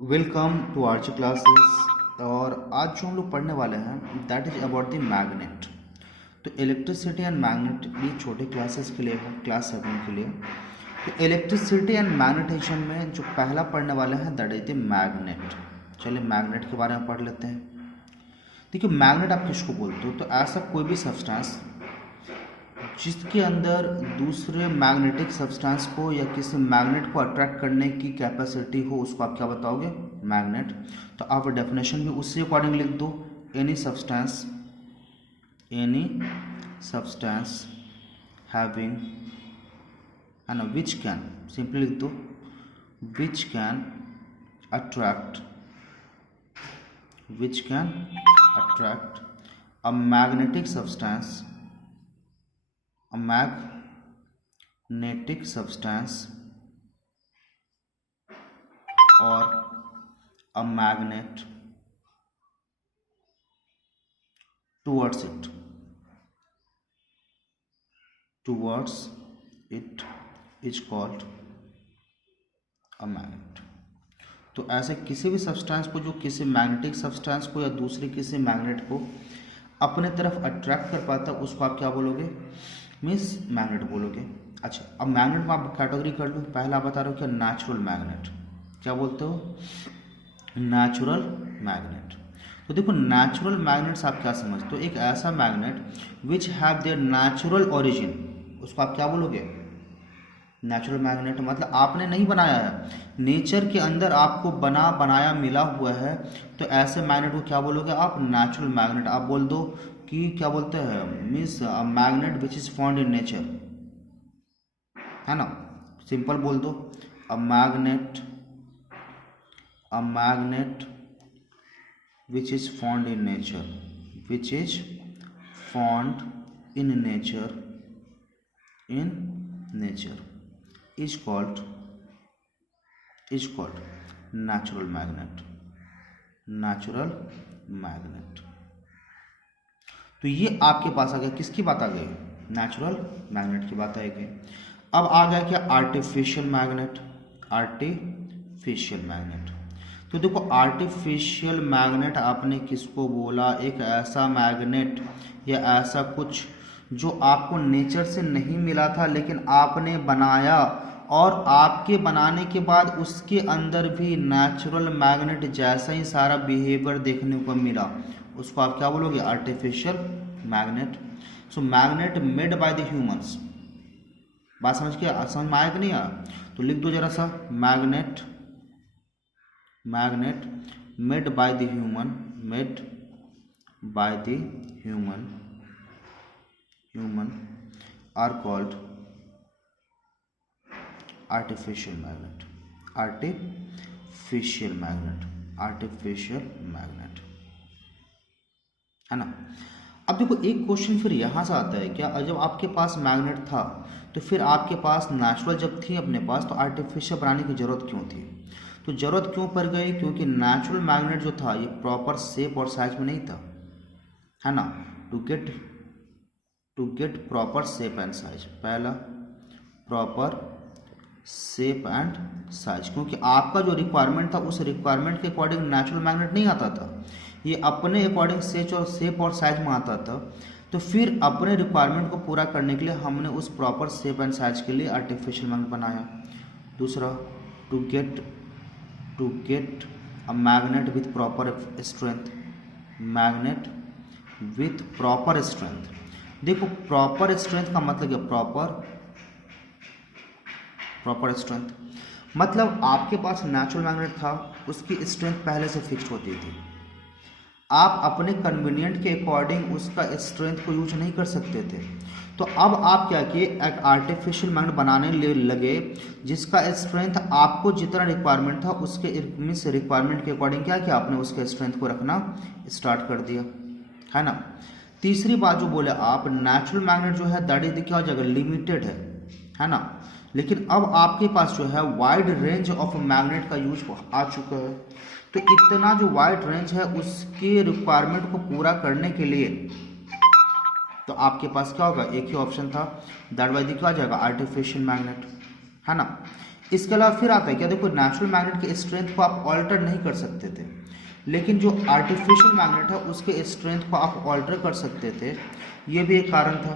Welcome to Archie classes. और आज जो हम लोग पढ़ने वाले हैं that is about the magnet. तो इलेक्ट्रिसिटी एंड मैग्नेट ये छोटे क्लासेस के लिए है, क्लास 7 के लिए। तो इलेक्ट्रिसिटी एंड मैग्नेटिज्म में जो पहला पढ़ने वाले हैं दैट इज द मैग्नेट। चलिए मैग्नेट के बारे में पढ़ लेते हैं। देखिए मैग्नेट आप किसको बोलते हो? तो ऐसा कोई भी सब्सटेंस जिसके अंदर दूसरे मैग्नेटिक सब्सटेंस को या किसी मैग्नेट को अट्रैक्ट करने की कैपेसिटी हो उसको आप क्या बताओगे? मैग्नेट। तो आप डेफिनेशन भी उसी अकॉर्डिंग लिख दो। एनी सब्सटेंस हैविंग, है ना, विच कैन, सिंपली लिख दो which can attract a magnetic substance, a magnetic substance or a magnet towards it is called a magnet। तो ऐसे किसी भी सब्सटेंस को जो किसी मैग्नेटिक सब्सटेंस को या दूसरे किसी मैग्नेट को अपने तरफ अट्रैक्ट कर पाता है उसको आप क्या बोलोगे? मीन्स मैग्नेट बोलोगे। अच्छा, अब मैग्नेट में आप कैटेगरी कर लो। पहला बता रहा हूँ क्या? Natural magnet. क्या बोलते हो? Natural magnet. तो देखो नेचुरल मैग्नेट्स आप क्या समझते हो? एक ऐसा magnet which have their natural origin, उसको आप क्या बोलोगे? Natural magnet. मतलब आपने नहीं बनाया है, नेचर के अंदर आपको बनाया मिला हुआ है, तो ऐसे मैग्नेट को क्या बोलोगे आप? Natural magnet. आप बोल दो कि क्या बोलते हैं, means magnet which is found in nature, है ना, सिंपल बोल दो a magnet which is found in nature, is called natural magnet। तो ये आपके पास आ गया, किसकी बात आ गई? नेचुरल मैग्नेट की बात आएगी। अब आ गया क्या? Artificial magnet. तो देखो आर्टिफिशियल मैग्नेट आपने किसको बोला? एक ऐसा मैग्नेट या ऐसा कुछ जो आपको नेचर से नहीं मिला था लेकिन आपने बनाया, और आपके बनाने के बाद उसके अंदर भी नेचुरल मैग्नेट जैसा ही सारा बिहेवियर देखने को मिला, उसको आप क्या बोलोगे? Artificial magnet. So magnet made by the humans. बात समझ में आया कि नहीं आया? तो लिख दो जरा सा, magnet made by the human are called artificial magnet, है ना। अब देखो एक क्वेश्चन फिर यहाँ से आता है क्या? जब आपके पास मैग्नेट था तो फिर आपके पास नेचुरल जब थी अपने पास, तो आर्टिफिशियल बनाने की जरूरत क्यों थी? तो जरूरत क्यों पड़ गई? क्योंकि नेचुरल मैग्नेट जो था ये प्रॉपर शेप और साइज में नहीं था, है ना। To get proper shape and size, पहला प्रॉपर शेप एंड साइज, क्योंकि आपका जो रिक्वायरमेंट था उस रिक्वायरमेंट के अकॉर्डिंग नेचुरल मैग्नेट नहीं आता था, ये अपने अकॉर्डिंग शेप और साइज में आता था। तो फिर अपने रिक्वायरमेंट को पूरा करने के लिए हमने उस प्रॉपर शेप एंड साइज के लिए आर्टिफिशियल मैग्नेट बनाया। दूसरा, to get a magnet with proper strength. देखो प्रॉपर स्ट्रेंथ का मतलब क्या? प्रॉपर स्ट्रेंथ मतलब आपके पास नेचुरल मैग्नेट था, उसकी स्ट्रेंथ पहले से फिक्स्ड होती थी, आप अपने कन्वीनियंट के अकॉर्डिंग उसका स्ट्रेंथ को यूज नहीं कर सकते थे। तो अब आप क्या किए? एक आर्टिफिशियल मैग्नेट बनाने लगे जिसका स्ट्रेंथ आपको जितना रिक्वायरमेंट था उसके रिक्वायरमेंट के अकॉर्डिंग क्या किया? आपने उसके स्ट्रेंथ को रखना स्टार्ट कर दिया, है ना। तीसरी बात जो बोले आप, नेचुरल मैग्नेट जो है दैट इज क्या हो जाएगा? लिमिटेड है ना। लेकिन अब आपके पास जो है वाइड रेंज ऑफ मैग्नेट का यूज आ चुका है, तो इतना जो वाइड रेंज है उसके रिक्वायरमेंट को पूरा करने के लिए तो आपके पास क्या होगा? एक ही ऑप्शन था, दैट वाई क्या हो जाएगा? आर्टिफिशियल मैग्नेट, है ना। इसके अलावा फिर आता है क्या, देखो नेचुरल मैग्नेट के स्ट्रेंथ को आप ऑल्टर नहीं कर सकते थे, लेकिन जो आर्टिफिशियल मैग्नेट है उसके स्ट्रेंथ को आप ऑल्टर कर सकते थे, ये भी एक कारण था।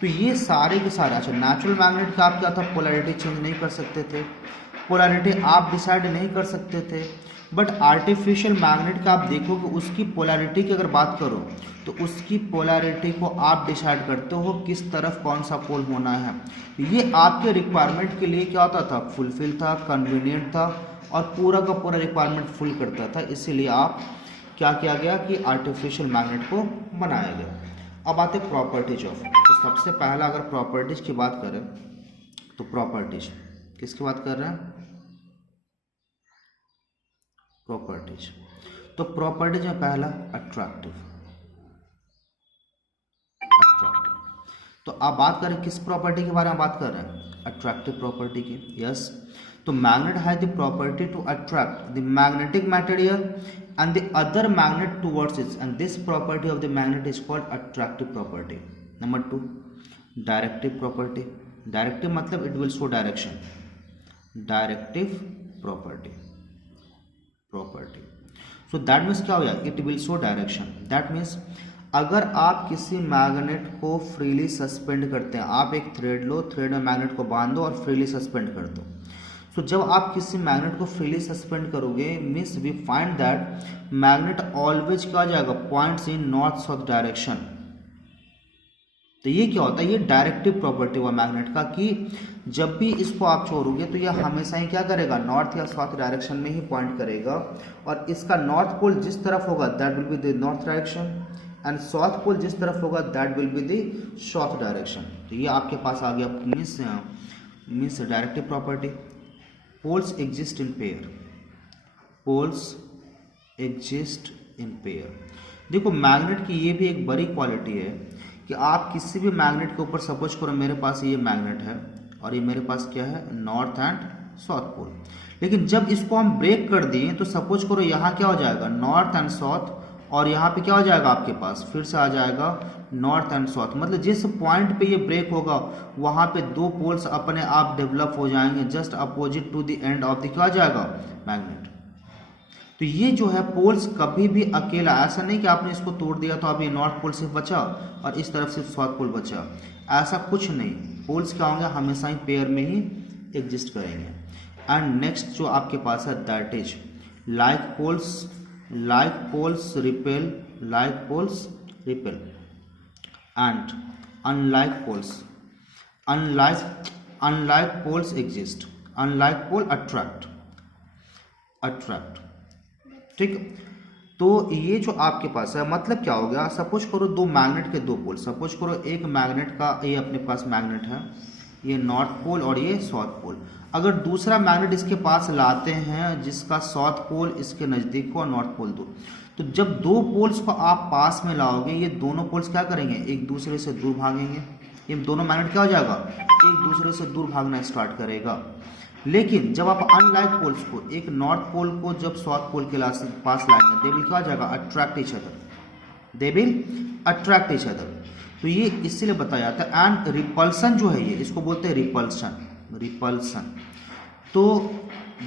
तो ये सारे के सारे, अच्छा नेचुरल मैग्नेट का आप क्या था, पोलैरिटी चेंज नहीं कर सकते थे, पोलैरिटी आप डिसाइड नहीं कर सकते थे। बट आर्टिफिशियल मैग्नेट का आप देखोगे उसकी पोलैरिटी की अगर बात करो तो उसकी पोलैरिटी को आप डिसाइड करते हो किस तरफ कौन सा पोल होना है। ये आपके रिक्वायरमेंट के लिए क्या होता था, फुलफिल था, कन्वीनियंट था और पूरा का पूरा रिक्वायरमेंट फुल करता था। इसीलिए आप क्या किया गया कि आर्टिफिशियल मैग्नेट को बनाया गया। अब आते प्रॉपर्टीज ऑफ, तो सबसे पहला अगर प्रॉपर्टीज की बात करें तो प्रॉपर्टीज किसकी बात कर रहे हैं, प्रॉपर्टीज। तो प्रॉपर्टीज में पहला अट्रैक्टिव। तो आप बात करें किस प्रॉपर्टी के बारे में बात कर रहे हैं, अट्रैक्टिव प्रॉपर्टी की। यस, तो magnet has the property to attract the magnetic material and the other magnet towards it, and this property of the magnet is called attractive property. Number 2 directive property. Directive मतलब it will show direction, directive property. So that means क्या हो गया, it will show direction. That means अगर आप किसी magnet को freely suspend करते हैं, आप एक थ्रेड लो, थ्रेड में मैग्नेट को बांध दो और फ्रीली सस्पेंड कर दो। सो जब आप किसी मैग्नेट को फ्रीली सस्पेंड करोगे means we find that magnet always क्या जाएगा, points in north south direction. तो ये क्या होता है, ये डायरेक्टिव प्रॉपर्टी हुआ मैग्नेट का कि जब भी इसको आप छोड़ोगे तो यह हमेशा ही क्या करेगा, नॉर्थ या साउथ डायरेक्शन में ही पॉइंट करेगा। और इसका नॉर्थ पोल जिस तरफ होगा that will be the north direction and south pole जिस तरफ होगा that will be the south direction. तो ये आपके पास आ गया means directive property. Poles exist in pair, poles exist in pair. देखो मैग्नेट की ये भी एक बड़ी क्वालिटी है कि आप किसी भी मैग्नेट के ऊपर, सपोज करो मेरे पास ये मैग्नेट है और ये मेरे पास क्या है, नॉर्थ एंड साउथ पोल, लेकिन जब इसको हम ब्रेक कर दिए तो सपोज करो यहाँ क्या हो जाएगा, नॉर्थ एंड साउथ, और यहाँ पे क्या हो जाएगा आपके पास, फिर से आ जाएगा नॉर्थ एंड साउथ। मतलब जिस पॉइंट पे ये ब्रेक होगा वहाँ पे दो पोल्स अपने आप डेवलप हो जाएंगे just opposite to the end of the क्या हो जाएगा, मैग्नेट। तो ये जो है पोल्स कभी भी अकेला, ऐसा नहीं कि आपने इसको तोड़ दिया तो अभी नॉर्थ पोल सिर्फ बचा और इस तरफ सिर्फ साउथ पोल बचा, ऐसा कुछ नहीं। पोल्स क्या होंगे, हमेशा ही पेयर में ही एग्जिस्ट करेंगे। एंड नेक्स्ट जो आपके पास है that is like poles repel, like poles repel and unlike poles exist, unlike pole attract. ठीक, तो ये जो आपके पास है मतलब क्या हो गया, सपोज करो दो मैग्नेट के दो पोल, सपोज करो एक मैग्नेट का ये अपने पास मैग्नेट है, ये नॉर्थ पोल और ये साउथ पोल। अगर दूसरा मैग्नेट इसके पास लाते हैं जिसका साउथ पोल इसके नज़दीक हो और नॉर्थ पोल दूर, तो जब दो पोल्स को आप पास में लाओगे ये दोनों पोल्स क्या करेंगे, एक दूसरे से दूर भागेंगे। ये दोनों मैग्नेट क्या हो जाएगा, एक दूसरे से दूर भागना स्टार्ट करेगा। लेकिन जब आप अनलाइक पोल्स को, एक नॉर्थ पोल को जब साउथ पोल के पास लाएंगे, दे विल क्या हो जाएगा, attract each other, they will attract each other. तो ये इसीलिए बताया जाता है। एंड रिपल्सन जो है ये, इसको बोलते हैं रिपल्सन। तो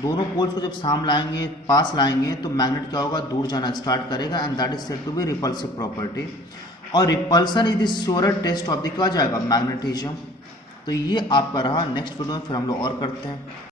दोनों पोल्स को जब साम लाएंगे, पास लाएंगे, तो मैग्नेट क्या होगा, दूर जाना स्टार्ट करेगा and that is said to be repulsive property. और repulsion is the surer test of the क्या हो जाएगा, मैग्नेटिज्म। तो ये आपका रहा। नेक्स्ट वीडियो में फिर हम लोग और करते हैं।